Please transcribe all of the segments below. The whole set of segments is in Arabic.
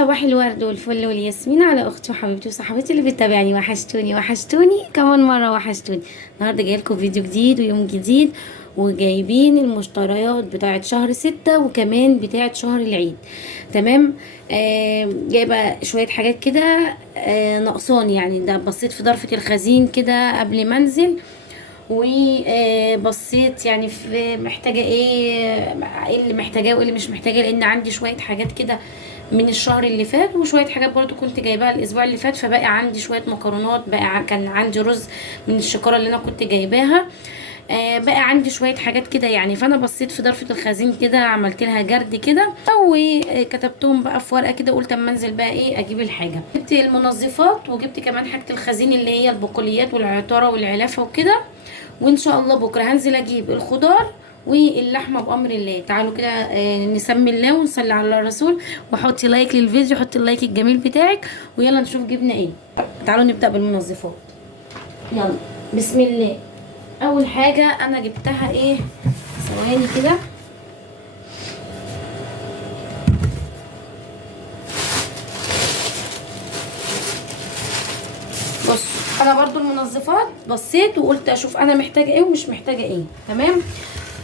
صباح الورد والفل والياسمين على اختي وحبيبتي وصاحبتي اللي بتتابعني. وحشتوني كمان مره، وحشتوني. النهارده جايه لكم فيديو جديد ويوم جديد، وجايبين المشتريات بتاعه شهر 6 وكمان بتاعه شهر العيد. تمام. جايبه شويه حاجات كده ناقصاني، يعني ده بصيت في ظرفه الخزين كده قبل ما انزل، وبصيت يعني في محتاجه ايه اللي محتاجاه وايه اللي مش محتاجاه، لان عندي شويه حاجات كده من الشهر اللي فات، وشويه حاجات برضو كنت جايباها الاسبوع اللي فات، فبقى عندي شويه مكرونات، كان عندي رز من الشكاره اللي انا كنت جايباها. بقى عندي شويه حاجات كده يعني، فانا بصيت في ظرفه الخزين كده، عملت لها جرد كده وكتبتهم بقى في ورقه كده. قلت اما انزل بقى اجيب الحاجه. جبت المنظفات وجبت كمان حاجه الخزين اللي هي البقوليات والعطاره والعلافه وكده. وان شاء الله بكره هنزل اجيب الخضار واللحمه بامر الله. تعالوا كده نسمي الله ونصلي على الرسول، وحطي لايك للفيديو، حطي اللايك الجميل بتاعك، ويلا نشوف جبنا ايه. تعالوا نبدا بالمنظفات. يلا بسم الله. اول حاجه انا جبتها ثواني كده. بص، انا برضو المنظفات بصيت وقلت اشوف انا محتاجه ايه ومش محتاجه ايه. تمام.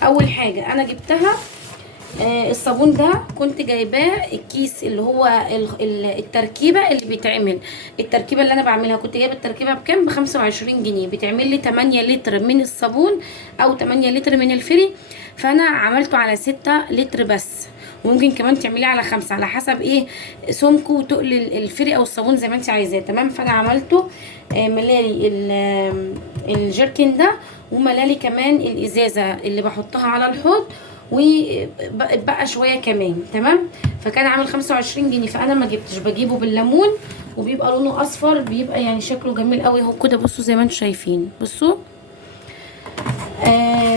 اول حاجه انا جبتها الصابون ده، كنت جايباه الكيس اللي هو التركيبه اللي بيتعمل. التركيبه اللي انا بعملها كنت جايبه التركيبه بكام؟ ب25 جنيه. بتعمل لي 8 لتر من الصابون او 8 لتر من الفري، فانا عملته على 6 لتر بس. وممكن كمان تعمليه على 5 على حسب سمكه وتقل الفري او الصابون زي ما انت عايزاه. تمام. فانا عملته ملالي الجيركن ده، وملالي كمان الازازه اللي بحطها على الحوض، وبقى شويه كمان. تمام. فكان عامل 25 جنيه، فانا ما جبتش، بجيبه بالليمون وبيبقى لونه اصفر، بيبقى يعني شكله جميل قوي اهو كده. بصوا زي ما انتم شايفين، بصوا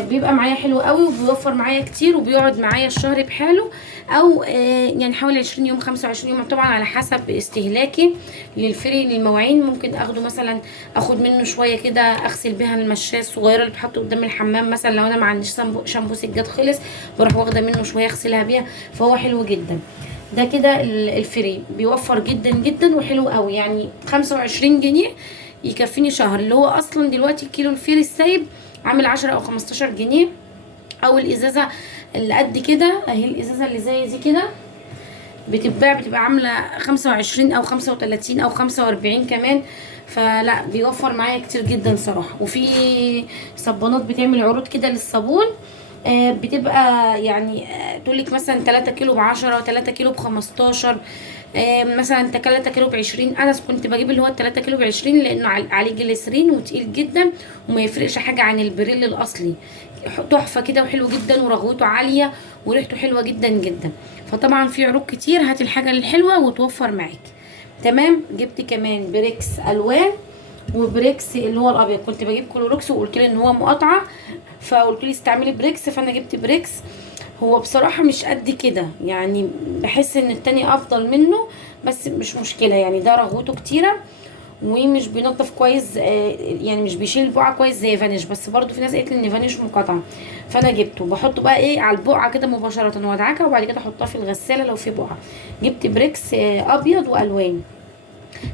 بيبقى معايا حلو قوي، وبيوفر معايا كتير، وبيقعد معايا الشهر بحاله، او يعني حوالي 20 يوم 25 يوم، طبعا على حسب استهلاكي للفري للمواعين. ممكن اخده مثلا، اخد منه شويه كده اغسل بيها المشاه الصغيره اللي بتحط قدام الحمام مثلا، لو انا ما عنديش شامبو سجاد خلص بروح واخده منه شويه اغسلها بيها، فهو حلو جدا. ده كده الفري بيوفر جدا جدا وحلو قوي، يعني 25 جنيه يكفيني شهر، اللي هو اصلا دلوقتي كيلو الفري السايب عامل 10 او 15 جنيه. او الازازه اللي قد كده اهي، الازازه اللي زي دي كده بتبقى عامله 25 او 35 او 45 كمان. فلا بيوفر معايا كتير جدا صراحه. وفي صبانات بتعمل عروض كده للصابون، بتبقى يعني تقولك مثلا 3 كيلو ب10، 3 كيلو ب15، مثلا 3 كيلو ب20. انا كنت بجيب اللي هو 3 كيلو ب20 لانه عليه جليسرين وتقيل جدا، وما يفرقش حاجه عن البريل الاصلي. تحفه كده وحلو جدا، ورغوته عاليه وريحته حلوه جدا جدا. فطبعا في عروض كتير، هاتي الحاجه الحلوه وتوفر معاكي. تمام. جبت كمان بريكس الوان، وبريكس اللي هو الابيض. كنت بجيب كلوروكس وقلت لي ان هو مقاطعه، فقلت لي استعملي بريكس، فانا جبت بريكس. هو بصراحه مش قد كده، يعني بحس ان التاني افضل منه، بس مش مشكله، يعني ده رغوته كتيره ومش بينضف كويس، يعني مش بيشيل البقعه كويس زي فانيش، بس برضو في ناس قالت لي ان فانيش مقاطعه. فانا جبته بحطه بقى على البقعه كده مباشره، وادعكها وبعد كده احطها في الغساله لو في بقعه. جبت بريكس ابيض والوان.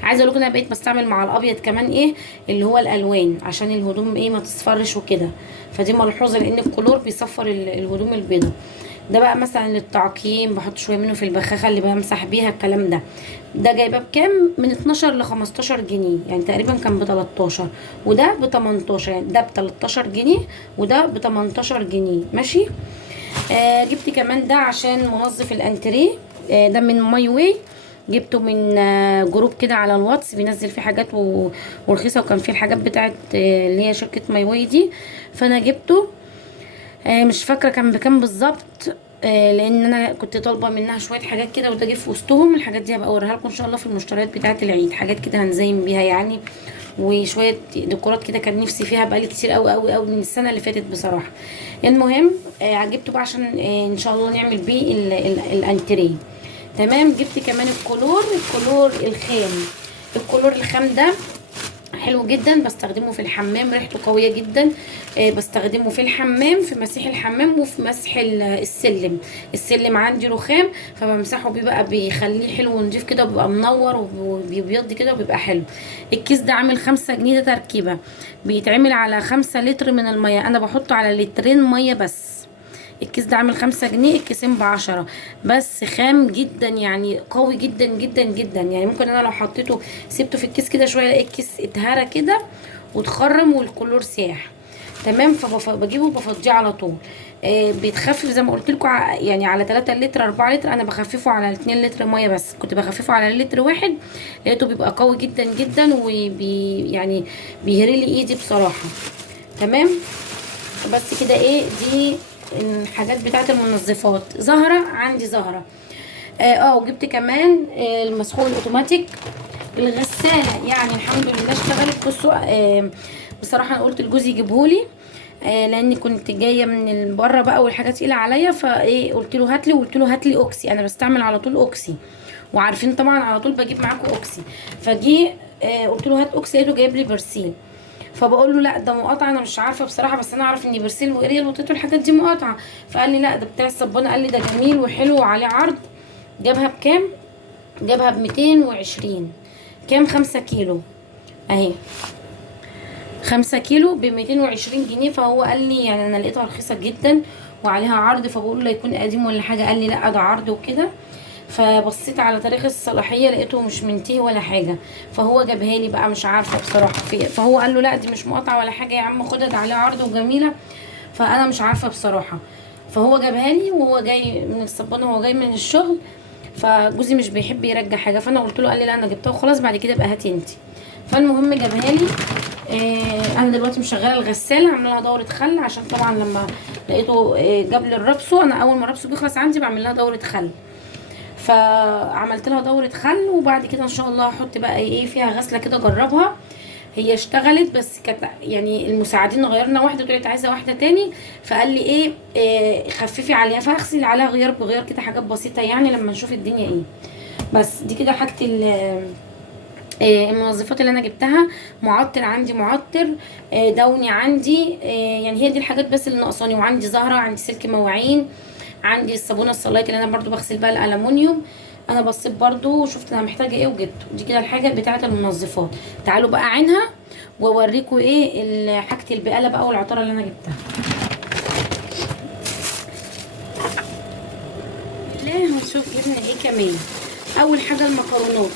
عايزه اقول لكم انا بقيت بستعمل مع الابيض كمان اللي هو الالوان، عشان الهدوم ما تصفرش وكده. فدي ملحوظه، لان الكلور بيصفر الهدوم البيضاء. ده بقى مثلا للتعقيم، بحط شويه منه في البخاخه اللي بمسح بيها الكلام ده. ده جايبه بكام؟ من 12 ل 15 جنيه، يعني تقريبا كان ب 13، وده ب 18، يعني ده ب 13 جنيه وده ب 18 جنيه. ماشي. جبت كمان ده عشان منظف الانتريه، ده من ماي واي. جبته من جروب كده على الواتس بينزل فيه حاجات ورخيصه، وكان فيه الحاجات بتاعت اللي هي شركه ماي واي دي، فانا جبته. مش فاكره كان بكام بالظبط، لان انا كنت طالبه منها شويه حاجات كده، وده جه في وسطهم. الحاجات دي هبقى اوريها لكم ان شاء الله في المشتريات بتاعه العيد، حاجات كده هنزين بيها يعني، وشويه ديكورات كده كان نفسي فيها بقالي كتير قوي قوي قوي من السنه اللي فاتت بصراحه. المهم جبته بقى عشان ان شاء الله نعمل بيه الانتريه. تمام. جبت كمان الكلور الخام. الكلور الخام ده حلو جدا، بستخدمه في الحمام، ريحته قويه جدا. بستخدمه في الحمام، في مسيح الحمام، وفي مسح السلم. السلم عندي رخام، فبمسحه بيه بقى، بيخليه حلو ونضيف كده، وبيبقى منور وبيبيض كده وبيبقى حلو. الكيس ده عامل 5 جنيه، ده تركيبه، بيتعمل على 5 لتر من الميه. انا بحطه على لترين ميه بس. الكيس ده عامل 5 جنيه، الكيسين ب10. بس خام جدا، يعني قوي جدا جدا جدا. يعني ممكن انا لو حطيته سبته في الكيس كده شويه، الاقي الكيس اتهرى كده واتخرم والكلور ساح. تمام. فبجيبه وبفضيه على طول. بيتخفف زي ما قلت لكم، يعني على 3 لتر 4 لتر. انا بخففه على 2 لتر ميه بس، كنت بخففه على لتر واحد. لقيته بيبقى قوي جدا جدا، يعني بيهري لي ايدي بصراحه. تمام. بس كده ايه دي الحاجات بتاعت المنظفات. زهرة، عندي زهرة. وجبت كمان المسحوق الاوتوماتيك. الغسالة يعني الحمد لله اشتغلت. بصوا بصراحة انا قلت لجوزي يجيبهولي، لاني كنت جايه من بره بقى والحاجات تقيله عليا، فايه قلت له هات لي، وقلت له هات لي اوكسي. انا بستعمل على طول اوكسي، وعارفين طبعا على طول بجيب معاكم اوكسي. فجي قلت له هات اوكسي، لقيته جايب لي برسيل. فبقول له لا ده مقاطعه، انا مش عارفه بصراحه، بس انا اعرف ان برسيل واريال وتيتو الحاجات دي مقاطعه. فقال لي لا ده بتاع الصبانه، قال لي ده جميل وحلو وعليه عرض. جابها بكام؟ جابها ب220. كام؟ 5 كيلو اهي. 5 كيلو ب220 جنيه. فهو قال لي يعني انا لقيتها رخيصه جدا وعليها عرض، فبقول له لا يكون قديم ولا حاجه. قال لي لا ده عرض وكده. فبصيت على تاريخ الصلاحيه لقيته مش منتهي ولا حاجه. فهو جابها لي بقى، مش عارفه بصراحه فهو قال له لا دي مش مقاطعه ولا حاجه يا عم، خدها ده عليها عرض وجميله. فانا مش عارفه بصراحه. فهو جابها لي وهو جاي من الصبانه، وهو جاي من الشغل. فجوزي مش بيحب يرجع حاجه، فانا قلت له، قال لي لا انا جبتها وخلاص، بعد كده بقى هاتي انت. فالمهم جابها لي. انا دلوقتي مشغله الغساله، عامله لها دوره خل، عشان طبعا لما لقيته جاب لي الربسو، انا اول ما الربسو بيخلص عندي بعمل لها دوره خل. فعملت لها دوره خل، وبعد كده ان شاء الله هحط بقى ايه فيها غسله كده اجربها. هي اشتغلت، بس كانت يعني المساعدين غيرنا واحده، طلعت عايزه واحده تاني. فقال لي ايه خففي عليها، فاغسل عليها غيار بغيار كده، حاجات بسيطه يعني لما نشوف الدنيا ايه. بس دي كده حاجه المنظفات اللي انا جبتها. معطر عندي، معطر دوني عندي. يعني هي دي الحاجات بس اللي ناقصاني. وعندي زهره، عندي سلك مواعين، عندي الصابونه الصلايت اللي انا برضو بغسل بقى الالومنيوم. انا بصيت برضو وشفت انا محتاجه ايه وجبته. دي كده الحاجه بتاعه المنظفات. تعالوا بقى عينها واوريكم ايه حاجه البقاله بقى والعطاره اللي انا جبتها. لا هنشوف جبنا ايه كمان. اول حاجه المكرونات.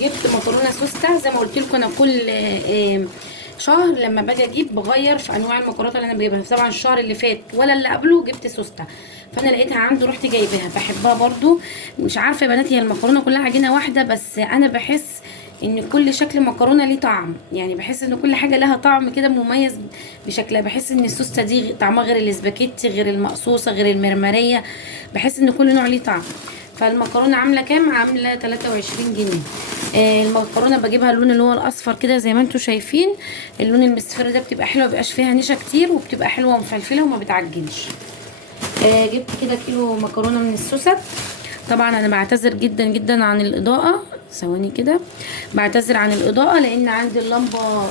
جبت مكرونه سوسته، زي ما قلت لكم انا كل شهر لما باجي اجيب بغير في انواع المكرونات اللي انا بجيبها. طبعا الشهر اللي فات ولا اللي قبله جبت سوسته، فانا لقيتها عنده رحت جايباها. بحبها برضو. مش عارفه يا بنات، هي المكرونه كلها عجينه واحده، بس انا بحس ان كل شكل مكرونه ليه طعم. يعني بحس ان كل حاجه لها طعم كده مميز بشكلها. بحس ان السوسته دي طعمها غير الاسباجيتي، غير المقصوصه، غير المرمريه. بحس ان كل نوع ليه طعم. فالمكرونه عامله كام؟ عامله 23 جنيه. المكرونه بجيبها اللون اللي هو الاصفر كده زي ما انتم شايفين. اللون المصفر ده بتبقى حلوه، مبيبقاش فيها نشا كتير، وبتبقى حلوه ومفلفله وما بتعجنش. جبت كده كيلو مكرونه من السوست. طبعا انا بعتذر جدا جدا عن الاضاءه، ثواني كده. بعتذر عن الاضاءه لان عندي اللمبه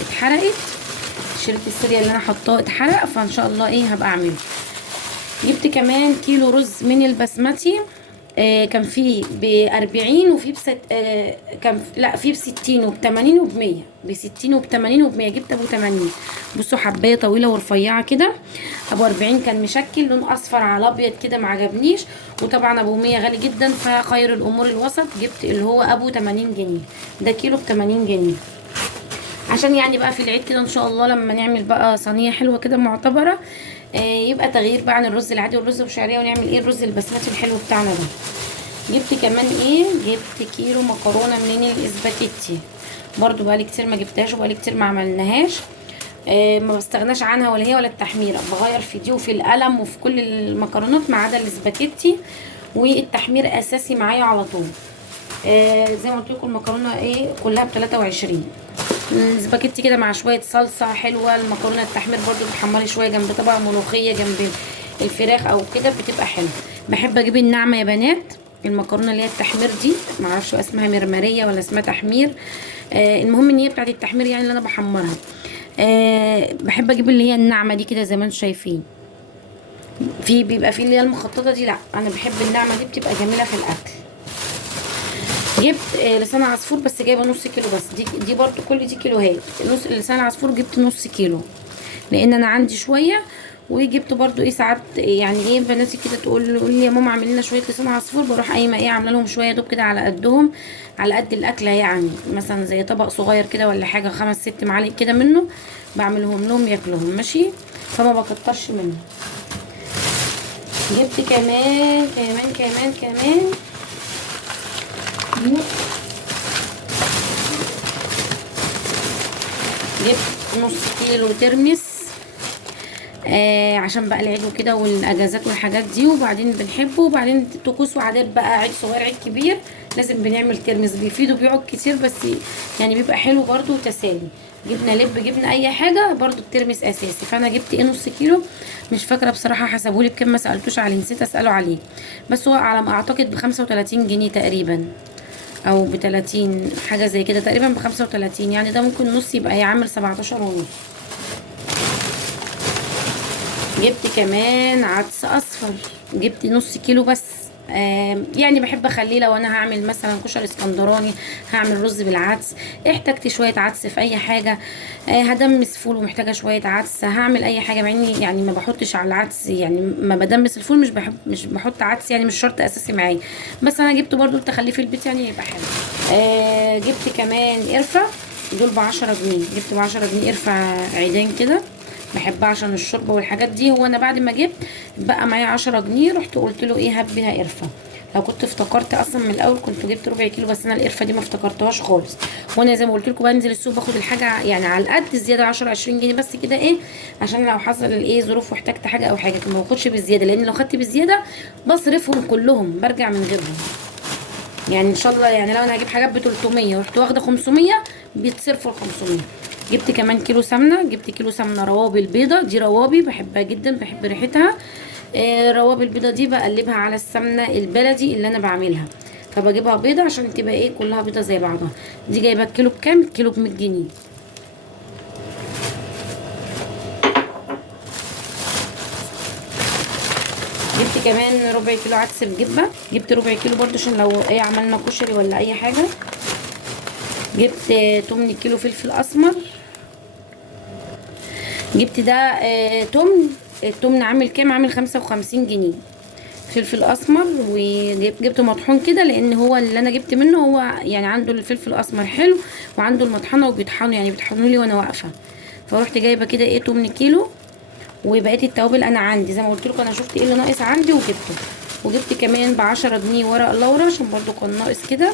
اتحرقت. شريط السيريا اللي انا حطاه اتحرق، فان شاء الله هبقى اعمله. جبت كمان كيلو رز من البسمتي. كان فيه ب40 وفيه لا فيه ب60 وب80 وب100. ب60 وب80 وب100. جبت ابو 80. بصوا حبايه طويله ورفيعه كده. ابو 40 كان مشكل لون اصفر على ابيض كده، ما عجبنيش. وطبعا ابو 100 غالي جدا، فخير الامور الوسط. جبت اللي هو ابو 80 جنيه. ده كيلو ب80 جنيه. عشان يعني بقى في العيد كده ان شاء الله لما نعمل بقى صينيه حلوه كده معتبره، يبقى تغيير بقى عن الرز العادي والرز بشعريه، ونعمل الرز البسمتي الحلو بتاعنا ده. جبت كمان جبت كيلو مكرونه من الاسباجيتي. برضو بقالي كتير ما جبتهاش، وبقالي كتير ما عملناهاش. ما بستغناش عنها، ولا هي ولا التحميره. بغير في دي وفي القلم وفي كل المكرونات ما عدا الاسباجيتي، والتحمير اساسي معايا على طول. زي ما قلت لكم المكرونه كلها ب23. الاسباجيتي كده مع شويه صلصه حلوه. المكرونه التحمير برضو بتحمري شويه جنب طبق ملوخيه، جنب الفراخ او كده، بتبقى حلوه. بحب اجيب الناعمه يا بنات. المكرونه اللي هي التحمير دي، معرفش اسمها مرمريه ولا اسمها تحمير. المهم ان هي بتاعت التحمير يعني اللي انا بحمرها. بحب اجيب اللي هي الناعمه دي كده زي ما انتم شايفين. بيبقى في اللي هي المخططه دي، لا انا بحب الناعمه دي، بتبقى جميله في الاكل. جبت لسان عصفور، بس جايبه نص كيلو بس. دي برضو كل دي كيلوهات. نص لسان عصفور جبت نص كيلو لان انا عندي شويه. وجبت برضو ايه ساعات يعني ايه بناتي كده تقول لي يا ماما اعملي لنا شويه لسان عصفور، بروح قايمه ايه عامله لهم شويه دوب كده على قدهم، على قد الاكله يعني، مثلا زي طبق صغير كده ولا حاجه، 5 6 معالق كده منه، بعملهم لهم ياكلهم ماشي، فما بكترش منه. جبت كمان كمان كمان كمان جبت نص كيلو ترمس، عشان بقى العيد وكده والاجازات والحاجات دي، وبعدين بنحبه، وبعدين طقوس وعادات بقى، عيد صغير عيد كبير لازم بنعمل ترمس، بيفيد وبيقعد كتير، بس يعني بيبقى حلو برضو وتسالي. جبنه لب، جبنه اي حاجه، برضو الترمس اساسي. فانا جبت ايه نص كيلو، مش فاكره بصراحه حسبولي بكام، ما سالتوش عليه، نسيت اساله عليه، بس هو على ما اعتقد ب 35 جنيه تقريبا، او ب 30 حاجه زي كده تقريبا، ب 35 يعني، ده ممكن نص يبقى يعمل 17 ونص. جبت كمان عدس اصفر، جبت نص كيلو بس. يعني بحب اخليه لو انا هعمل مثلا كشري اسكندراني، هعمل رز بالعدس، احتجت شويه عدس في اي حاجه، هدمس فول ومحتاجه شويه عدس، هعمل اي حاجه، مع اني يعني ما بحطش على العدس، يعني ما بدمس الفول، مش بحط عدس، يعني مش شرط اساسي معايا، بس انا جبت برضو التخليه في البيت يعني يبقى حلو. جبت كمان قرفه، دول ب10 جنيه، جبت ب10 جنيه قرفه عيدان كده، بحبها عشان الشوربه والحاجات دي. هو انا بعد ما جبت بقى معايا 10 جنيه، رحت قلت له ايه هات بيها قرفه، لو كنت افتكرت اصلا من الاول كنت جبت ربع كيلو، بس انا القرفه دي ما افتكرتهاش خالص. وانا زي ما قلت لكم بنزل السوق باخد الحاجه يعني على القد، الزياده 10 20 جنيه بس كده، ايه عشان لو حصل الايه ظروف واحتجت حاجه او حاجه، ما باخدش بالزياده، لان لو خدت بالزياده بصرفهم كلهم برجع من غيرهم. يعني ان شاء الله يعني لو انا هجيب حاجات ب 300 ورحت واخده 500 بيتصرفوا ال 500. جبت كمان كيلو سمنه، جبت كيلو سمنه روابي البيضه، دي روابي بحبها جدا، بحب ريحتها. روابي البيضه دي بقلبها على السمنه البلدي اللي انا بعملها، فبجيبها بيضه عشان تبقى ايه كلها بيضه زي بعضها. دي جايبه الكيلو بكام؟ كيلو ب 100 جنيه. جبت كمان ربع كيلو عدس بجبه، جبت ربع كيلو برضو عشان لو ايه عملنا كشري ولا اي حاجه. جبت 8 كيلو فلفل اسمر، جبت ده تمن. التمن عامل كام؟ عامل 55 جنيه. فلفل اسمر، وجبته مطحون كده، لان هو اللي انا جبت منه هو يعني عنده الفلفل الاسمر حلو، وعنده المطحنه وبيطحنوا يعني بيطحنوا لي وانا واقفه، فروحت جايبه كده ايه 8 كيلو. وبقيه التوابل انا عندي زي ما قلت لكم، انا شفت ايه اللي ناقص عندي وجبته. وجبت كمان ب10 جنيه ورق لورا عشان برضو كان ناقص كده،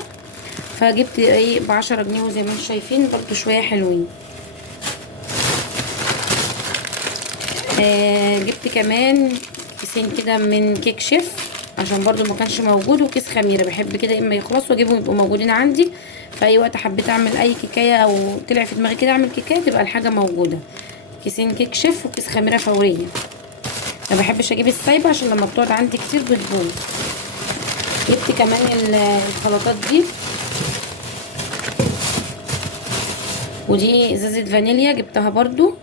فجبت ايه ب10 جنيه، وزي ما انتم شايفين برضو شويه حلوين. جبت كمان كيسين كده من كيك شيف عشان برضو ما كانش موجود، وكيس خميره، بحب كده اما يخلصوا واجيبهم يبقوا موجودين عندي، في اي وقت حبيت اعمل اي كيكايه او طلع في دماغي كده اعمل كيكايه تبقى الحاجه موجوده. كيسين كيك شيف وكيس خميره فوريه، ما بحبش اجيب السايبه عشان لما بتقعد عندي كتير بتبوظ. جبت كمان الخلطات دي، ودي ازازه فانيليا جبتها برضو،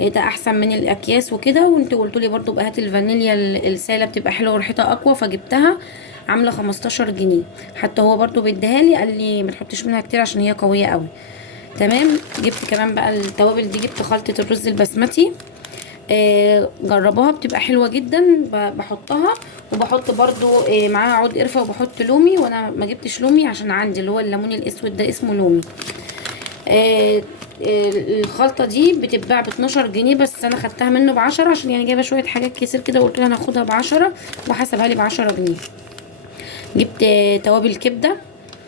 لقيتها احسن من الاكياس وكده، وانتوا قلتوا لي برضو بقى هات الفانيليا السايله بتبقى حلوه وريحتها اقوى، فجبتها عامله 15 جنيه. حتى هو برضو بيديها لي قال لي ما تحطيش منها كتير عشان هي قويه قوي. تمام. جبت كمان بقى التوابل دي، جبت خلطه الرز البسمتي، جربوها بتبقى حلوه جدا، بحطها، وبحط برضو معاها عود قرفه، وبحط لومي، وانا ما جبتش لومي عشان عندي اللي هو الليمون الاسود ده اسمه لومي. الخلطه دي بتتباع ب 12 جنيه، بس انا خدتها منه ب10 عشان يعني جايبه شويه حاجات كتير كده، وقلت له انا هاخدها ب10 وحسبها لي ب10 جنيه. جبت توابل كبده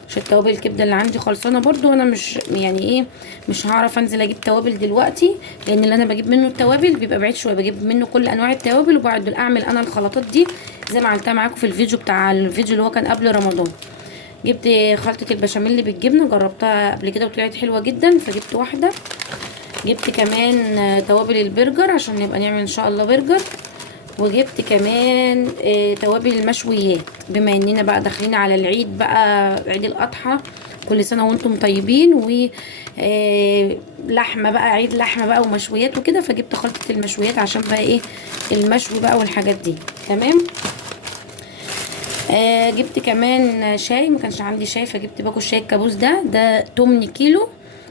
عشان التوابل الكبده اللي عندي خلصانه برضو، وانا مش يعني ايه مش هعرف انزل اجيب توابل دلوقتي، لان اللي انا بجيب منه التوابل بيبقى بعيد شويه، بجيب منه كل انواع التوابل، وبعد اعمل انا الخلطات دي زي ما عملتها معاكم في الفيديو اللي هو كان قبل رمضان. جبت خلطه البشاميل بالجبنه، جربتها قبل كده وطلعت حلوه جدا، فجبت واحده. جبت كمان توابل البرجر عشان نبقى نعمل ان شاء الله برجر، وجبت كمان توابل المشويات، بما اننا بقى داخلين على العيد بقى، عيد الاضحى. كل سنه وانتم طيبين. و لحمه بقى، عيد لحمه بقى ومشويات وكده، فجبت خلطه المشويات عشان بقى ايه المشوي بقى والحاجات دي. تمام. جبت كمان شاي، ما كانش عندي شاي فجبت باكو الشاي الكابوس ده 8 كيلو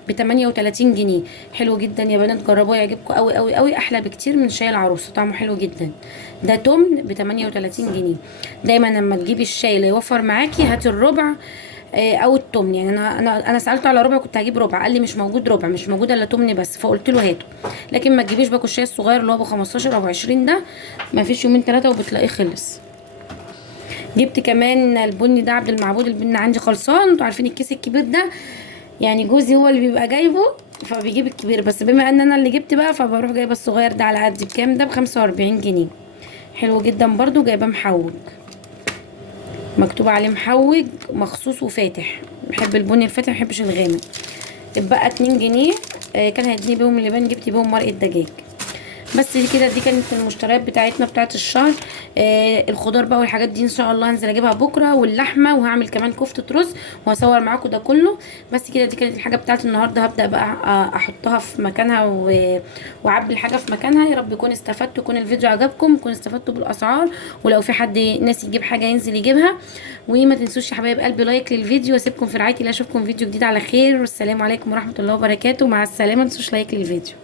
ب 38 جنيه. حلو جدا يا بنات، جربوه يعجبكم قوي قوي قوي، احلى بكتير من شاي العروسه، طعمه حلو جدا. ده تمن ب 38 جنيه. دايما لما تجيبي الشاي اللي يوفر معاكي هاتي الربع او التمن. يعني انا سالته على ربع، كنت هجيب ربع، قال لي مش موجود ربع، مش موجود الا تمن بس، فقلت له هاته. لكن ما تجيبيش باكو الشاي الصغير اللي هو ب 15 او 20، ده ما فيش يومين ثلاثه وبتلاقيه خلص. جبت كمان البني ده عبد المعبود، البن عندي خلصان. انتوا عارفين الكيس الكبير ده يعني جوزي هو اللي بيبقى جايبه، فبيجيب الكبير، بس بما ان انا اللي جبت بقى فبروح جايبه الصغير ده على قد بكام، ده ب 45 جنيه. حلو جدا برضو، جايباه محوج، مكتوب عليه محوج مخصوص وفاتح. بحب البني الفاتح، محبش الغامق. اتبقى 2 جنيه، كان هيديني بيهم اللبان، جبت بيهم مرقه دجاج. بس دي كده، دي كانت المشتريات بتاعتنا بتاعت الشهر. الخضار بقى والحاجات دي ان شاء الله هنزل اجيبها بكره، واللحمه، وهعمل كمان كفته رز وهصور معاكم ده كله. بس كده دي كانت الحاجه بتاعت النهارده. هبدا بقى احطها في مكانها واعبي الحاجه في مكانها. يا رب يكون استفدتوا، يكون الفيديو عجبكم، يكون استفدتوا بالاسعار، ولو في حد ناس يجيب حاجه ينزل يجيبها. وما تنسوش يا حبايب قلبي لايك للفيديو، واسيبكم في رعايه الله، اشوفكم فيديو جديد على خير، والسلام عليكم ورحمه الله وبركاته. مع السلامه، ما تنسوش لايك للفيديو.